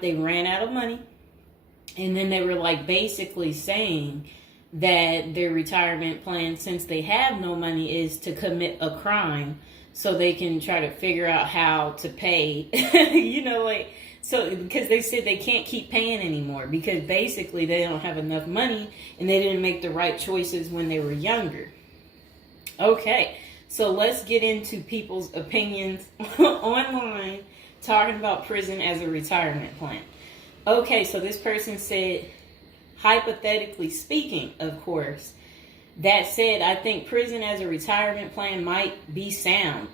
they ran out of money. And then they were like basically saying that their retirement plan, since they have no money, is to commit a crime so they can try to figure out how to pay. Like, so because they said they can't keep paying anymore because basically they don't have enough money and they didn't make the right choices when they were younger. Okay, so let's get into people's opinions online talking about prison as a retirement plan. Okay, so this person said, hypothetically speaking, of course, that said, I think prison as a retirement plan might be sound.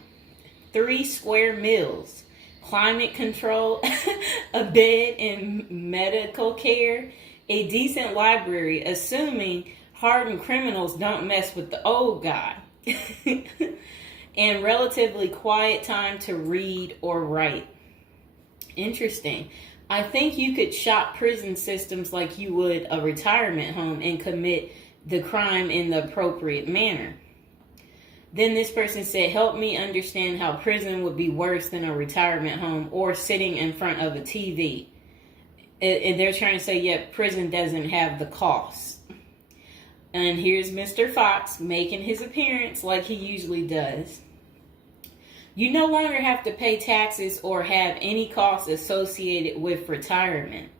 3 square meals, climate control, a bed and medical care, a decent library, assuming hardened criminals don't mess with the old guy, and relatively quiet time to read or write. Interesting. I think you could shop prison systems like you would a retirement home and commit the crime in the appropriate manner. Then this person said, help me understand how prison would be worse than a retirement home or sitting in front of a TV. And they're trying to say, yeah, prison doesn't have the costs. And here's Mr. Fox making his appearance like he usually does. You no longer have to pay taxes or have any costs associated with retirement.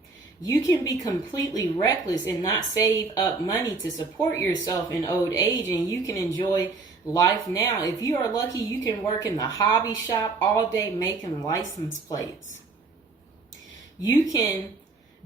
You can be completely reckless and not save up money to support yourself in old age, and you can enjoy life now. If you are lucky, you can work in the hobby shop all day making license plates. You can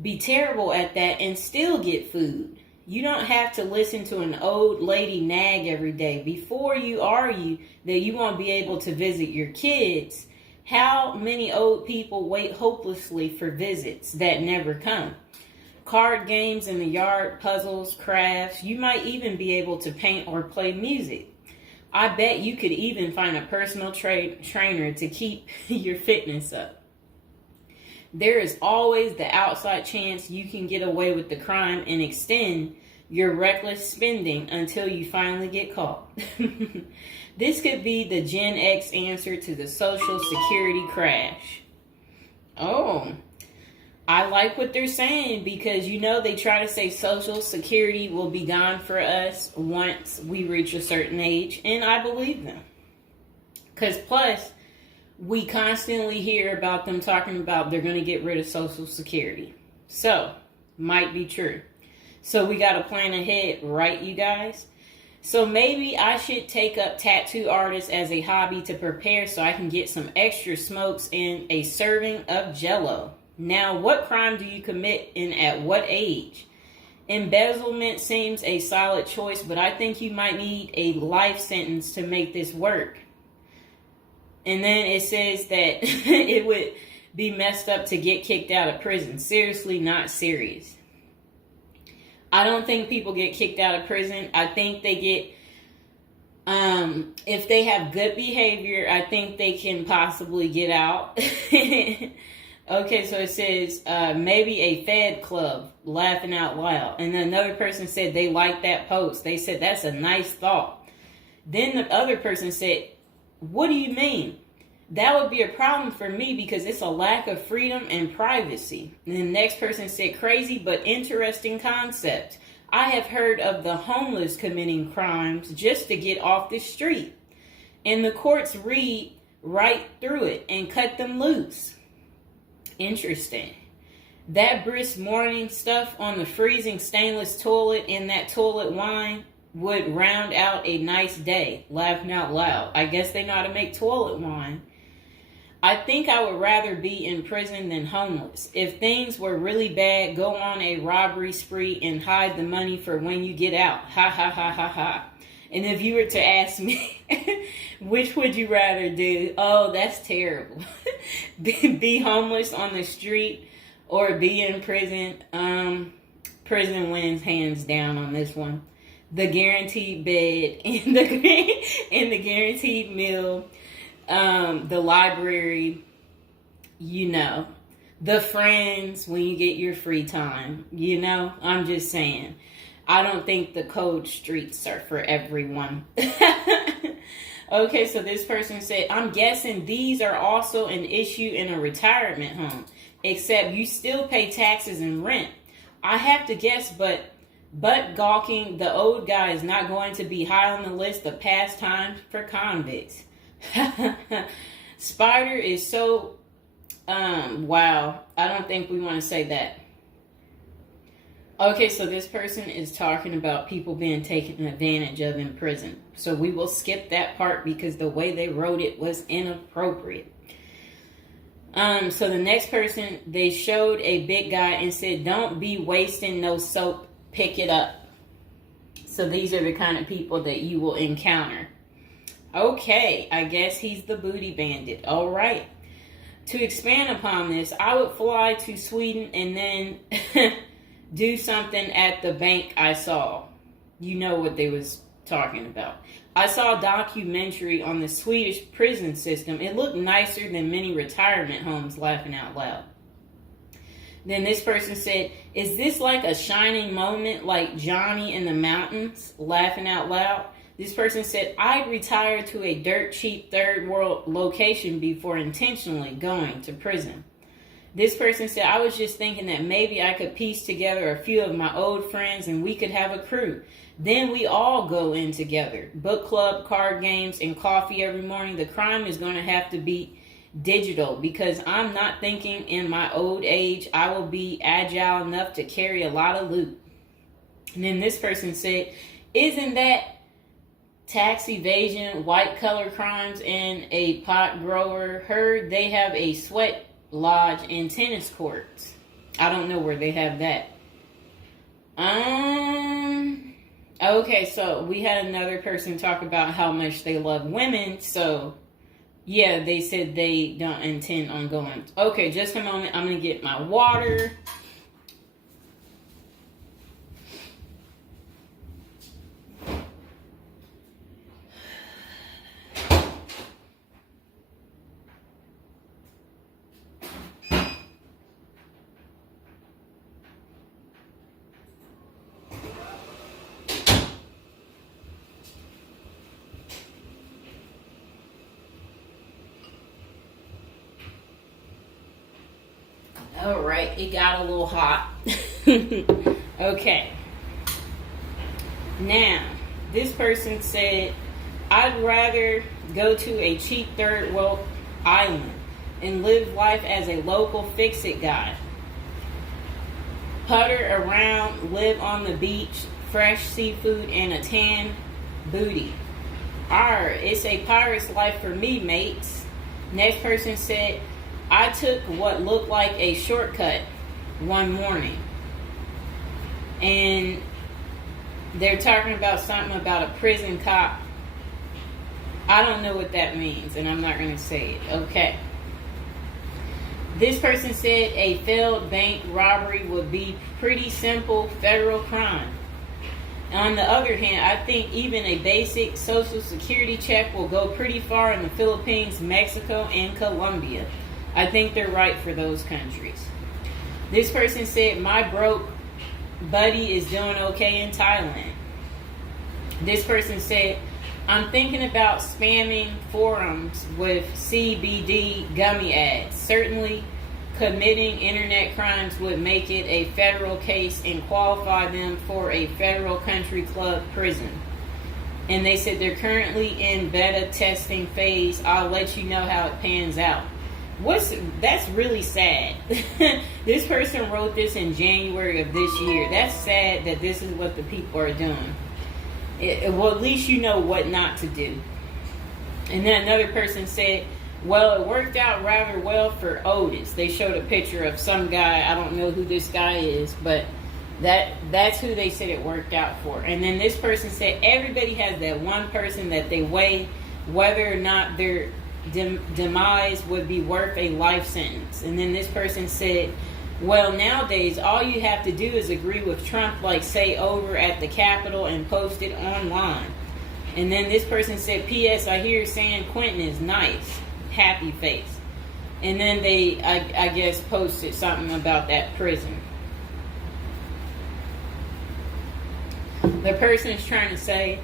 be terrible at that and still get food. You don't have to listen to an old lady nag every day. Before you argue that you won't be able to visit your kids, how many old people wait hopelessly for visits that never come? Card games in the yard, puzzles, crafts. You might even be able to paint or play music. I bet you could even find a personal trainer to keep your fitness up. There is always the outside chance you can get away with the crime and extend your reckless spending until you finally get caught. This could be the Gen X answer to the Social Security crash. Oh, I like what they're saying because, they try to say Social Security will be gone for us once we reach a certain age, and I believe them. Because plus, we constantly hear about them talking about they're going to get rid of Social Security. So, might be true. So we got to plan ahead, right, you guys? So maybe I should take up tattoo artists as a hobby to prepare so I can get some extra smokes and a serving of Jell-O. Now, what crime do you commit and at what age? Embezzlement seems a solid choice, but I think you might need a life sentence to make this work. And then it says that it would be messed up to get kicked out of prison. Seriously, not serious. I don't think people get kicked out of prison. I think they get, if they have good behavior, I think they can possibly get out. Okay, so it says maybe a Fed club, laughing out loud. And then another person said they liked that post. They said, that's a nice thought. Then the other person said, what do you mean? That would be a problem for me because it's a lack of freedom and privacy. And the next person said, crazy but interesting concept. I have heard of the homeless committing crimes just to get off the street. And the courts read right through it and cut them loose. Interesting. That brisk morning stuff on the freezing stainless toilet and that toilet wine would round out a nice day. Laughing out loud. I guess they know how to make toilet wine. I think I would rather be in prison than homeless. If things were really bad, go on a robbery spree and hide the money for when you get out. Ha ha ha ha ha. And if you were to ask me, which would you rather do? Oh, that's terrible. Be homeless on the street or be in prison? Prison wins hands down on this one. The guaranteed bed and the guaranteed meal, the library, the friends when you get your free time, I'm just saying. I don't think the cold streets are for everyone. Okay, so this person said, I'm guessing these are also an issue in a retirement home. except you still pay taxes and rent. I have to guess, but gawking, the old guy is not going to be high on the list of pastimes for convicts. Spider is so, wow. I don't think we want to say that. Okay, so this person is talking about people being taken advantage of in prison. So we will skip that part because the way they wrote it was inappropriate. So the next person, they showed a big guy and said, "Don't be wasting no soap, pick it up." So these are the kind of people that you will encounter. Okay, I guess he's the booty bandit. All right. To expand upon this, I would fly to Sweden and then do something at the bank I saw. You know what they was talking about. I saw a documentary on the Swedish prison system. It looked nicer than many retirement homes, laughing out loud. Then this person said, "Is this like a shining moment like Johnny in the Mountains?" Laughing out loud. This person said, "I'd retire to a dirt cheap third world location before intentionally going to prison." This person said, "I was just thinking that maybe I could piece together a few of my old friends and we could have a crew. Then we all go in together. Book club, card games, and coffee every morning. The crime is going to have to be digital because I'm not thinking in my old age I will be agile enough to carry a lot of loot." And then this person said, "Isn't that tax evasion, white collar crimes, and a pot grower? Heard they have a sweat lodge and tennis courts." I don't know where they have that. Okay, so we had another person talk about how much they love women. So yeah, they said they don't intend on going. Okay, just a moment. I'm gonna get my water. All right, it got a little hot. Okay. Now, this person said, "I'd rather go to a cheap third world island and live life as a local fix-it guy. Putter around, live on the beach, fresh seafood, and a tan booty. Arr, it's a pirate's life for me, mates." Next person said, "I took what looked like a shortcut one morning." And they're talking about something about a prison cop. I don't know what that means, and I'm not going to say it. Okay. This person said a failed bank robbery would be pretty simple federal crime. On the other hand, I think even a basic social security check will go pretty far in the Philippines, Mexico, and Colombia. I think they're right for those countries. This person said, "My broke buddy is doing okay in Thailand." This person said, "I'm thinking about spamming forums with CBD gummy ads. Certainly committing internet crimes would make it a federal case and qualify them for a federal country club prison." And they said they're currently in beta testing phase. I'll let you know how it pans out. That's really sad. This person wrote this in January of this year. That's sad that this is what the people are doing. Well, at least you know what not to do. And then another person said, "Well, it worked out rather well for Otis." They showed a picture of some guy. I don't know who this guy is, but that's who they said it worked out for. And then this person said everybody has that one person that they weigh whether or not their demise would be worth a life sentence. And then this person said, "Well, nowadays all you have to do is agree with Trump, like say over at the Capitol, and post it online." And then this person said, "P.S. I hear San Quentin is nice. Happy face." And then they, I guess, posted something about that prison. The person is trying to say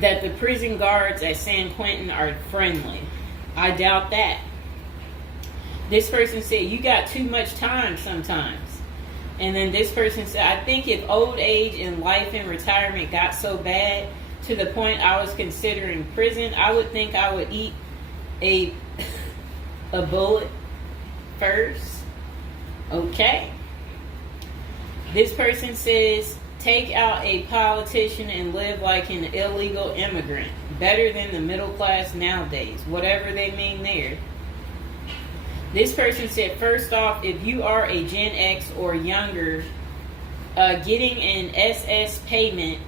that the prison guards at San Quentin are friendly. I doubt that. This person said, you got too much time sometimes. And then this person said, I think if old age and life in retirement got so bad to the point I was considering prison, I would think I would eat a bullet first. Okay. This person says, take out a politician and live like an illegal immigrant. Better than the middle class nowadays. Whatever they mean there. This person said, first off, if you are a Gen X or younger, getting an SS payment,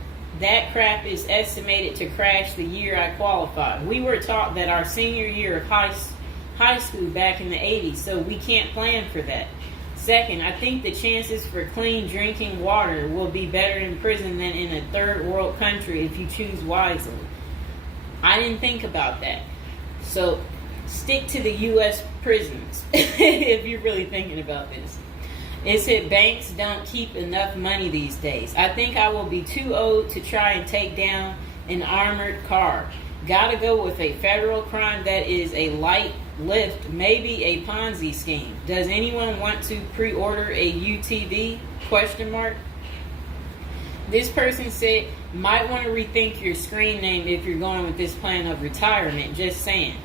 that crap is estimated to crash the year I qualified. We were taught that our senior year of high school back in the 80s, so we can't plan for that. Second, I think the chances for clean drinking water will be better in prison than in a third world country if you choose wisely. I didn't think about that. So stick to the U.S. prisons if you're really thinking about this. It said banks don't keep enough money these days. I think I will be too old to try and take down an armored car. Gotta go with a federal crime that is a light lift, maybe a Ponzi scheme. Does anyone want to pre-order a UTV? Question mark. This person said, might want to rethink your screen name if you're going with this plan of retirement. Just saying.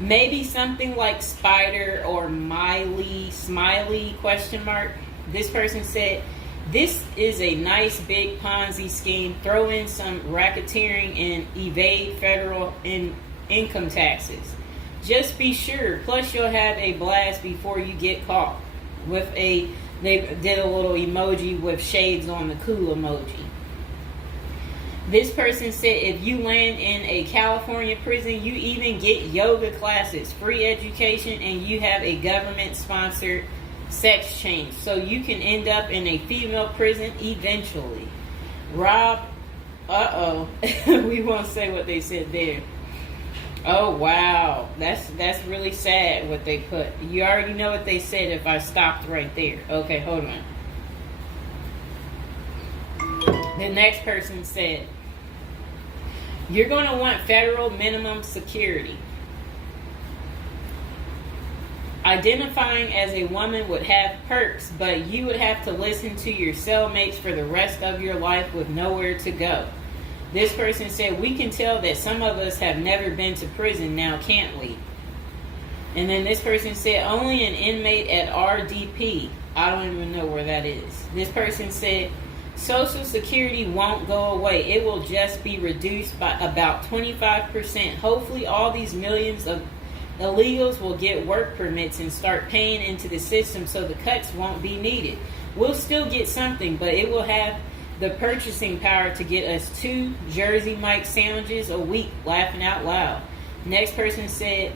Maybe something like Spider or Smiley, question mark. This person said, this is a nice big Ponzi scheme. Throw in some racketeering and evade federal income taxes. Just be sure. Plus you'll have a blast before you get caught. They did a little emoji with shades on the cool emoji. This person said, if you land in a California prison, you even get yoga classes, free education, and you have a government-sponsored sex change. So you can end up in a female prison eventually. Rob, we won't say what they said there. Oh, wow. That's really sad what they put. You already know what they said if I stopped right there. Okay, hold on. The next person said, you're going to want federal minimum security. Identifying as a woman would have perks, but you would have to listen to your cellmates for the rest of your life with nowhere to go. This person said, we can tell that some of us have never been to prison now, can't we? And then this person said, only an inmate at RDP. I don't even know where that is. This person said, Social Security won't go away. It will just be reduced by about 25%. Hopefully all these millions of illegals will get work permits and start paying into the system so the cuts won't be needed. We'll still get something, but it will have the purchasing power to get us 2 Jersey Mike sandwiches a week, laughing out loud. Next person said,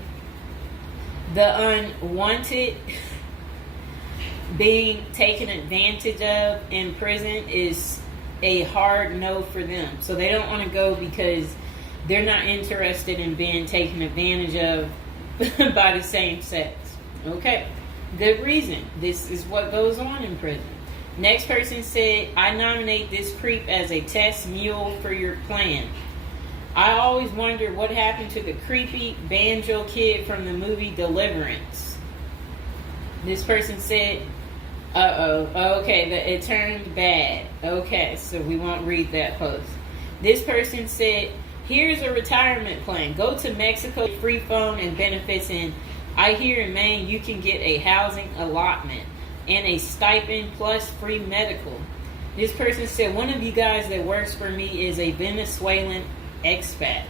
the unwanted being taken advantage of in prison is a hard no for them. So they don't want to go because they're not interested in being taken advantage of by the same sex. Okay, good reason. This is what goes on in prison. Next person said, I nominate this creep as a test mule for your plan. I always wondered what happened to the creepy banjo kid from the movie Deliverance. This person said, okay, it turned bad. Okay, so we won't read that post. This person said, here's a retirement plan. Go to Mexico, free phone and benefits, and I hear in Maine you can get a housing allotment and a stipend plus free medical. This person said, one of you guys that works for me is a Venezuelan expat.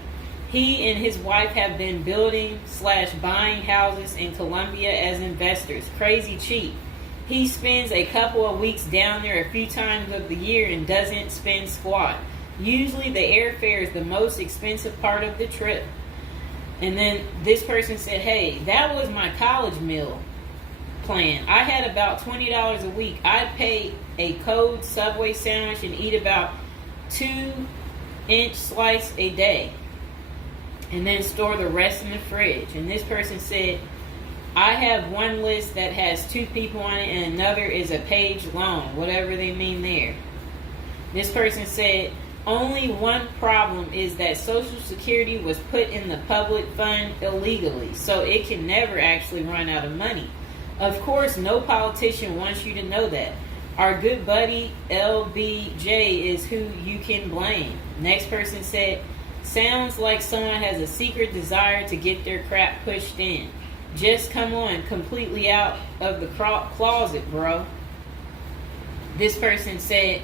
He and his wife have been building/buying houses in Colombia as investors. Crazy cheap. He spends a couple of weeks down there a few times of the year and doesn't spend squat. Usually the airfare is the most expensive part of the trip. And then this person said, hey, that was my college meal plan. I had about $20 a week. I'd pay a cold Subway sandwich and eat about 2-inch slice a day. And then store the rest in the fridge. And this person said, I have one list that has 2 people on it and another is a page long. Whatever they mean there. This person said, Only one problem is that Social Security was put in the public fund illegally, so it can never actually run out of money. Of course, no politician wants you to know that. Our good buddy LBJ is who you can blame. Next person said, sounds like someone has a secret desire to get their crap pushed in. Just come on, completely out of the closet, bro. This person said,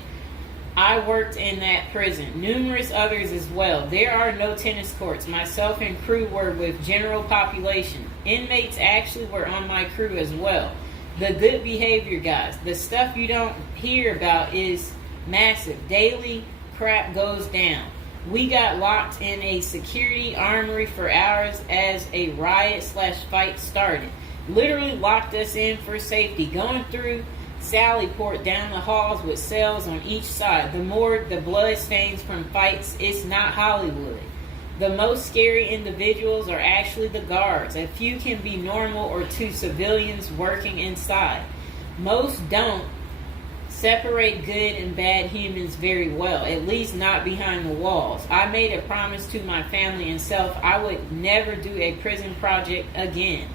I worked in that prison. Numerous others as well. There are no tennis courts. Myself and crew were with general population. Inmates actually were on my crew as well. The good behavior guys. The stuff you don't hear about is massive. Daily crap goes down. We got locked in a security armory for hours as a riot/fight started. Literally locked us in for safety. Going through Sallyport down the halls with cells on each side. The more the blood stains from fights, it's not Hollywood. The most scary individuals are actually the guards. A few can be normal or two civilians working inside. Most don't separate good and bad humans very well, at least not behind the walls. I made a promise to my family and self I would never do a prison project again.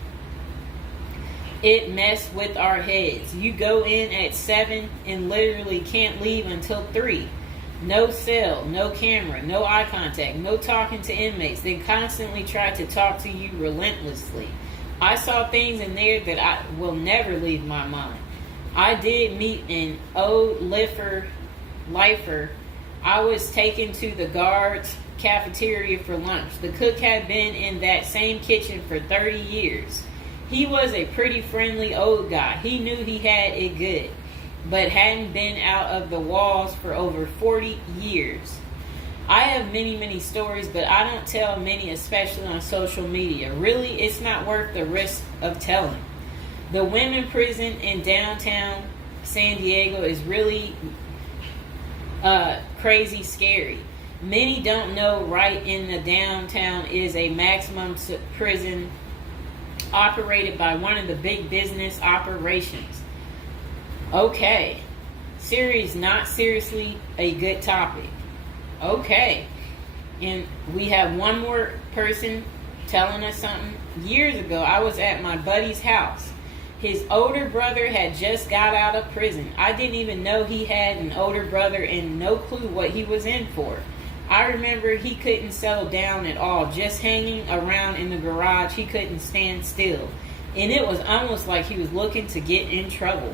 It messed with our heads. You go in at 7 and literally can't leave until 3. No cell, no camera, no eye contact, no talking to inmates. They constantly try to talk to you relentlessly. I saw things in there that I will never leave my mind. I did meet an old lifer. I was taken to the guards' cafeteria for lunch. The cook had been in that same kitchen for 30 years. He was a pretty friendly old guy. He knew he had it good, but hadn't been out of the walls for over 40 years. I have many stories, but I don't tell many, especially on social media. Really, it's not worth the risk of telling. The women prison in downtown San Diego is really crazy scary. Many don't know right in the downtown is a maximum prison operated by one of the big business operations. Okay. Series not seriously a good topic. Okay. And we have one more person telling us something. Years ago, I was at my buddy's house. His older brother had just got out of prison. I didn't even know he had an older brother and no clue what he was in for. I remember he couldn't settle down at all, just hanging around in the garage. He couldn't stand still. And it was almost like he was looking to get in trouble.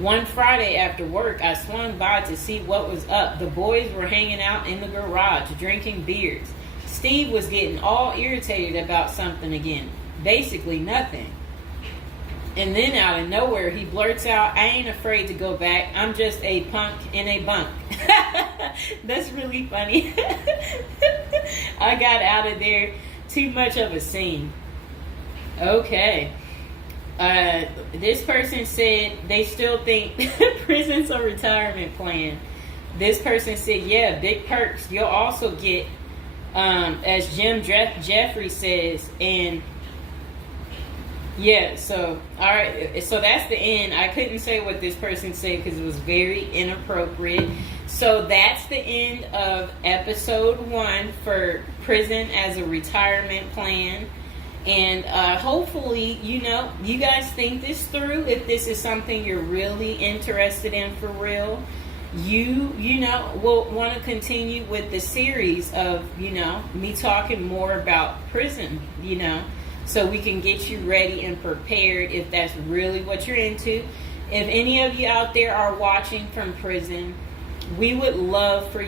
One Friday after work, I swung by to see what was up. The boys were hanging out in the garage, drinking beers. Steve was getting all irritated about something again. Basically nothing. And then out of nowhere, he blurts out, I ain't afraid to go back. I'm just a punk in a bunk. That's really funny. I got out of there. Too much of a scene. Okay. This person said they still think prison's a retirement plan. This person said, yeah, big perks. You'll also get, as Jim Jeffrey says, and yeah, so, all right, so that's the end. I couldn't say what this person said because it was very inappropriate. So that's the end of episode 1 for prison as a retirement plan. And hopefully, you guys think this through. If this is something you're really interested in for real, you will want to continue with the series of, me talking more about prison, so we can get you ready and prepared if that's really what you're into. If any of you out there are watching from prison, we would love for you